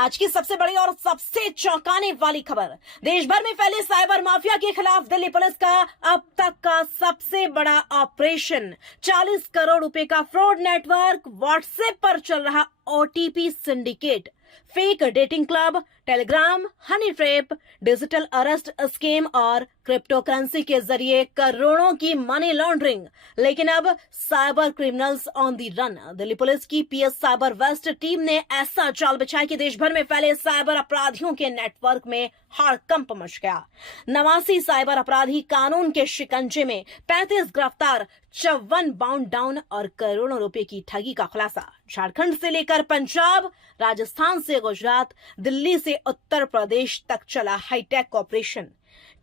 आज की सबसे बड़ी और सबसे चौंकाने वाली खबर, देश भर में फैले साइबर माफिया के खिलाफ दिल्ली पुलिस का अब तक का सबसे बड़ा ऑपरेशन। 40 करोड़ रुपए का फ्रॉड नेटवर्क, व्हाट्सएप पर चल रहा OTP syndicate, fake dating club, Telegram, honey trap, digital arrest scheme और क्रिप्टो करेंसी के जरिए करोड़ों की मनी लॉन्ड्रिंग। लेकिन अब cyber criminals on the run. Delhi police की पीएस साइबर वेस्ट टीम ने ऐसा जाल बिछाया कि देश भर में फैले साइबर अपराधियों के नेटवर्क में हड़कंप मच गया। 89 साइबर अपराधी कानून के शिकंजे में, 35 गिरफ्तार, 54 बाउंड डाउन और करोड़ों रुपए की ठगी का खुलासा। झारखंड से लेकर पंजाब, राजस्थान से गुजरात, दिल्ली से उत्तर प्रदेश तक चला हाईटेक ऑपरेशन।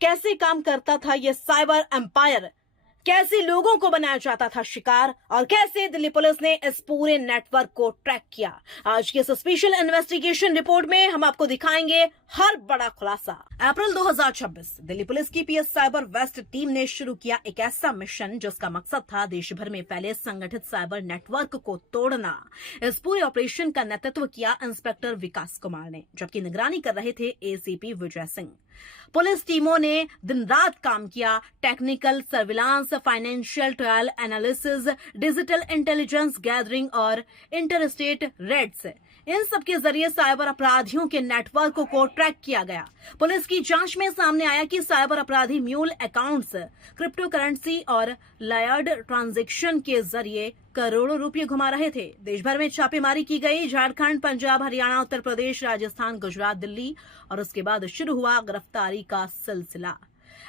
कैसे काम करता था यह साइबर एम्पायर, कैसे लोगों को बनाया जाता था शिकार और कैसे दिल्ली पुलिस ने इस पूरे नेटवर्क को ट्रैक किया, आज की इस स्पेशल इन्वेस्टिगेशन रिपोर्ट में हम आपको दिखाएंगे हर बड़ा खुलासा। अप्रैल 2026 दिल्ली पुलिस की पीएस साइबर वेस्ट टीम ने शुरू किया एक ऐसा मिशन जिसका मकसद था देश भर में फैले संगठित साइबर नेटवर्क को तोड़ना। इस पूरे ऑपरेशन का नेतृत्व किया इंस्पेक्टर विकास कुमार ने, जबकि निगरानी कर रहे थे एसीपी विजय सिंह। पुलिस टीमों ने दिन रात काम किया। Technical surveillance, financial trial analysis, digital intelligence gathering और इंटरस्टेट रेड्स, इन सब के जरिए साइबर अपराधियों के नेटवर्क को ट्रैक किया गया। पुलिस की जांच में सामने आया कि साइबर अपराधी म्यूल अकाउंट्स, क्रिप्टो करेंसी और लायर्ड ट्रांजैक्शन के जरिए करोड़ों रुपए घुमा रहे थे। देश भर में छापेमारी की गई। झारखंड, पंजाब, हरियाणा, उत्तर प्रदेश, राजस्थान, गुजरात, दिल्ली और उसके बाद शुरू हुआ गिरफ्तारी का सिलसिला।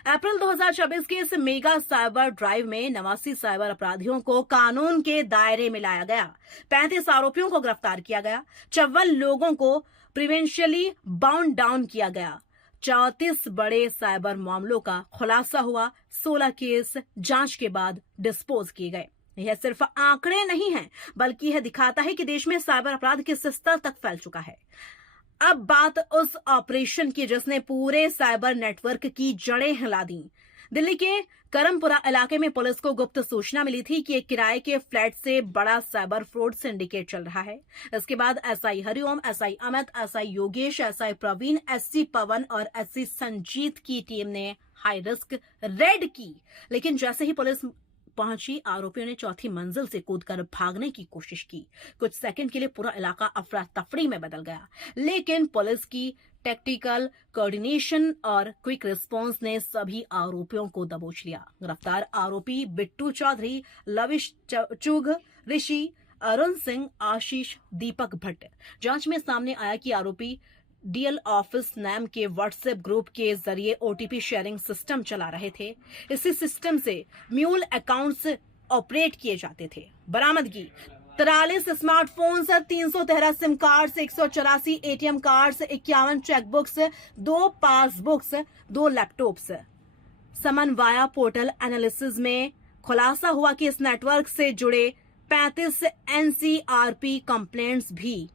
अप्रैल 2026 के इस मेगा साइबर ड्राइव में 89 साइबर अपराधियों को कानून के दायरे में लाया गया। 35 आरोपियों को गिरफ्तार किया गया। 54 लोगों को प्रिवेंशियली बाउंड डाउन किया गया। 34 बड़े साइबर मामलों का खुलासा हुआ। 16 केस जांच के बाद डिस्पोज किए गए। यह सिर्फ आंकड़े नहीं हैं, बल्कि यह दिखाता है कि देश में साइबर अपराध किस स्तर तक फैल चुका है। अब बात उस ऑपरेशन की जिसने पूरे साइबर नेटवर्क की जड़ें हिला दी। दिल्ली के करमपुरा इलाके में पुलिस को गुप्त सूचना मिली थी कि एक किराए के फ्लैट से बड़ा साइबर फ्रॉड सिंडिकेट चल रहा है। इसके बाद SI Hariom, SI Amit, SI Yogesh, SI Praveen, SC Pawan और एससी संजीत की टीम ने हाई रिस्क रेड की। लेकिन जैसे ही पुलिस पहुंची, आरोपियों ने चौथी मंजिल से कूदकर भागने की कोशिश की। कुछ सेकंड के लिए पूरा इलाका अफरा तफरी में बदल गया, लेकिन पुलिस की टैक्टिकल कोऑर्डिनेशन और क्विक रिस्पांस ने सभी आरोपियों को दबोच लिया। गिरफ्तार आरोपी बिट्टू चौधरी, लविश चुग, ऋषि, अरुण सिंह, आशीष, दीपक भट्ट। जांच में सामने आया कि आरोपी डीएल ऑफिस नाम के व्हाट्सएप ग्रुप के जरिए ओटीपी शेयरिंग सिस्टम चला रहे थे। इसी सिस्टम से म्यूल अकाउंट्स ऑपरेट किए जाते थे। बरामदगी 43 smartphones, 313 SIM cards, 184 ATM cards, 51 chequebooks, 2 passbooks, 2 laptops. समन्वय पोर्टल एनालिसिस में खुलासा हुआ कि इस नेटवर्क से जुड़े 35 एनसीआरपी कंप्लेंट्स भी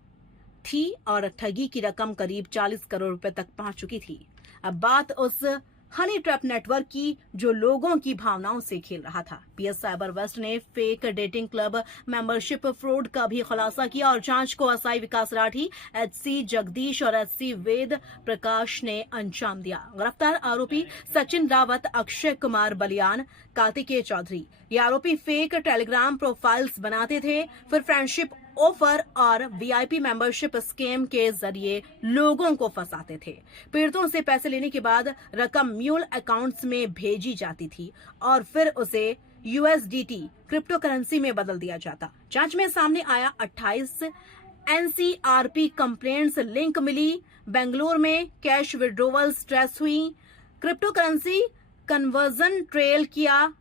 थी और ठगी की रकम करीब 40 करोड़ रुपए तक पहुंच चुकी थी। अब बात उस हनी ट्रैप नेटवर्क की जो लोगों की भावनाओं से खेल रहा था। पीएस साइबर वेस्ट ने fake dating club membership fraud का भी खुलासा किया और जांच को एसआई विकास राठी, एचसी जगदीश और एचसी वेद प्रकाश ने अंजाम दिया। गिरफ्तार आरोपी सचिन रावत, अक्षय कुमार बलियान, कार्तिकेय चौधरी। ये आरोपी फेक टेलीग्राम प्रोफाइल्स बनाते थे, फिर फ्रेंडशिप ऑफर और वीआईपी मेंबरशिप स्कीम के जरिए लोगों को फंसाते थे। पीड़ितों से पैसे लेने के बाद रकम म्यूल अकाउंट्स में भेजी जाती थी और फिर उसे यूएसडीटी क्रिप्टो करेंसी में बदल दिया जाता। जांच में सामने आया 28 एनसीआरपी कंप्लेंट्स लिंक मिली। बेंगलुरु में कैश विड्रॉवल्स ट्रेस हुई, क्रिप्टो करेंसी कन्वर्जन ट्रेल किया,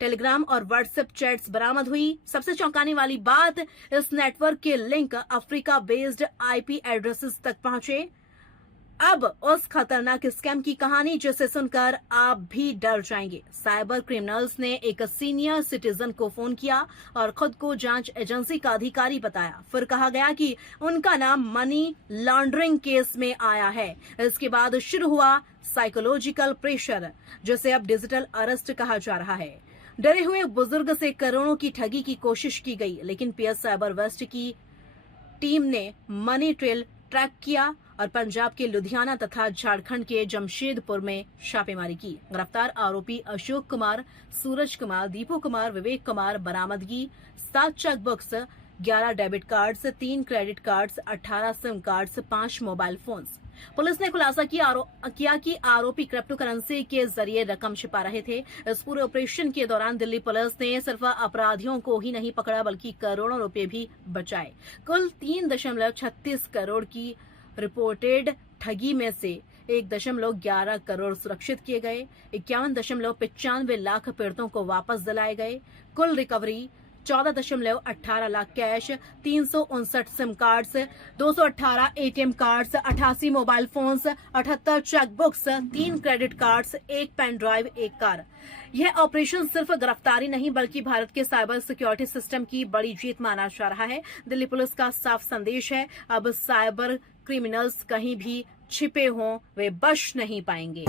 टेलीग्राम और व्हाट्सएप चैट्स बरामद हुई। सबसे चौंकाने वाली बात, इस नेटवर्क के link Africa based IP addresses तक पहुंचे। अब उस खतरनाक स्कैम की कहानी जिसे सुनकर आप भी डर जाएंगे। साइबर क्रिमिनल्स ने एक सीनियर सिटीजन को फोन किया और खुद को जांच एजेंसी का अधिकारी बताया। फिर कहा गया कि उनका नाम मनी लॉन्ड्रिंग केस में आया है। इसके बाद शुरू हुआ साइकोलॉजिकल प्रेशर, जिसे अब डिजिटल अरेस्ट कहा जा रहा है। डरे हुए बुजुर्ग से करोड़ों की ठगी की कोशिश की गई, लेकिन पीएस साइबर वेस्ट की टीम ने मनी ट्रेल ट्रैक किया और पंजाब के लुधियाना तथा झारखंड के जमशेदपुर में छापेमारी की। गिरफ्तार आरोपी अशोक कुमार, सूरज कुमार, दीपू कुमार, विवेक कुमार, बरामदगी 7 chequebooks, 11 debit cards, 3 credit cards, 18 SIM cards, 5 mobile phones. Police ने खुलासा किया कि आरोपी क्रिप्टो करेंसी के जरिए रकम छिपा रहे थे। इस पूरे ऑपरेशन के दौरान दिल्ली पुलिस ने सिर्फ अपराधियों को ही नहीं पकड़ा बल्कि करोड़ों रुपए भी बचाए। कुल 3.36 करोड़ की रिपोर्टेड ठगी में से 1.11 करोड़ सुरक्षित किए गए। 51.95 लाख पीड़ितों को वापस दिलाए गए। कुल recovery 14.18 lakh cash, 359 SIM cards, 218 ATM cards, 88 mobile phones, 78 chequebooks, 3 credit cards, 1 pen drive, 1 car. यह ऑपरेशन सिर्फ गिरफ्तारी नहीं बल्कि भारत के साइबर सिक्योरिटी सिस्टम की बड़ी जीत माना जा रहा है। दिल्ली पुलिस का साफ संदेश है, अब साइबर क्रिमिनल्स कहीं भी छिपे हों वे बच नहीं पाएंगे।